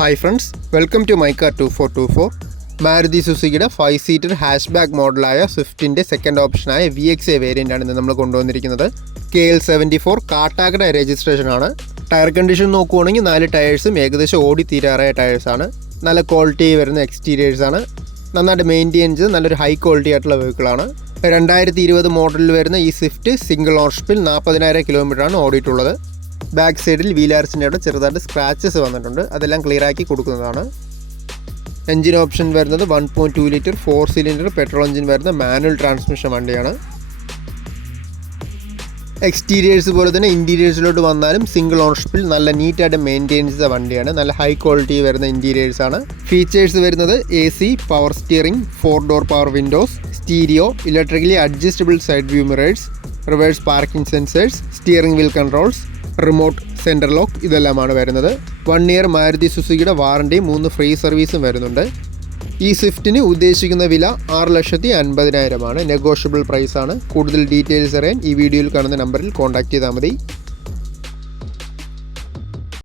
Hi friends, welcome to My Car 2424. Maruti സുസുക്കിയുടെ 5-സീറ്റർ hatchback മോഡലായ സ്വിഫ്റ്റിൻ്റെ സെക്കൻഡ് ഓപ്ഷനായ VXA വേരിയൻ്റാണ് ഇന്ന് നമ്മൾ കൊണ്ടുവന്നിരിക്കുന്നത്. KL74 കാട്ടാക്കട രജിസ്ട്രേഷനാണ്. ടയർ കണ്ടീഷൻ നോക്കുകയാണെങ്കിൽ 4 ടയേഴ്സും ഏകദേശം ഓടി തീരാറായ ടയേഴ്സാണ്. നല്ല ക്വാളിറ്റി വരുന്ന എക്സ്റ്റീരിയേഴ്സാണ്. നന്നായിട്ട് മെയിൻറ്റെയിൻ ചെയ്ത് നല്ലൊരു ഹൈ ക്വാളിറ്റി ആയിട്ടുള്ള വെഹിക്കിളാണ്. 2020 മോഡലിൽ വരുന്ന ഈ സ്വിഫ്റ്റ് സിംഗിൾ ഓണർഷിപ്പിൽ 40,000 കിലോമീറ്ററാണ് ഓടിയിട്ടുള്ളത്. ബാക്ക് സൈഡിൽ വീലാർസിൻ്റെ അവിടെ ചെറുതായിട്ട് സ്ക്രാച്ചസ് വന്നിട്ടുണ്ട്. അതെല്ലാം ക്ലിയർ ആക്കി കൊടുക്കുന്നതാണ്. എൻജിൻ ഓപ്ഷൻ വരുന്നത് 1.2 ലിറ്റർ 4 സിലിണ്ടർ പെട്രോൾ എഞ്ചിൻ വരുന്ന മാനുവൽ ട്രാൻസ്മിഷൻ വണ്ടിയാണ്. എക്സ്റ്റീരിയേഴ്സ് പോലെ തന്നെ ഇൻറ്റീരിയേഴ്സിലോട്ട് വന്നാലും സിംഗിൾ ഓണർഷിപ്പിൽ നല്ല നീറ്റായിട്ട് മെയിൻറ്റെയിൻ ചെയ്ത വണ്ടിയാണ്. നല്ല ഹൈ ക്വാളിറ്റി വരുന്ന ഇൻറ്റീരിയേഴ്സാണ്. ഫീച്ചേഴ്സ് വരുന്നത് AC, power steering, 4 door power Windows, stereo, electrically adjustable side view mirrors, reverse parking sensors, steering wheel controls, remote centre lock ഇതെല്ലാമാണ് വരുന്നത്. 1 ഇയർ മാരുതി സുസുക്കിയുടെ വാറണ്ടിയും 3 ഫ്രീ സർവീസും വരുന്നുണ്ട്. ഈ സ്വിഫ്റ്റിന് ഉദ്ദേശിക്കുന്ന വില 6,50,000 ആണ്. നെഗോഷ്യബിൾ പ്രൈസാണ്. കൂടുതൽ ഡീറ്റെയിൽസ് അറിയാൻ ഈ വീഡിയോയിൽ കാണുന്ന നമ്പറിൽ കോൺടാക്റ്റ് ചെയ്താൽ മതി.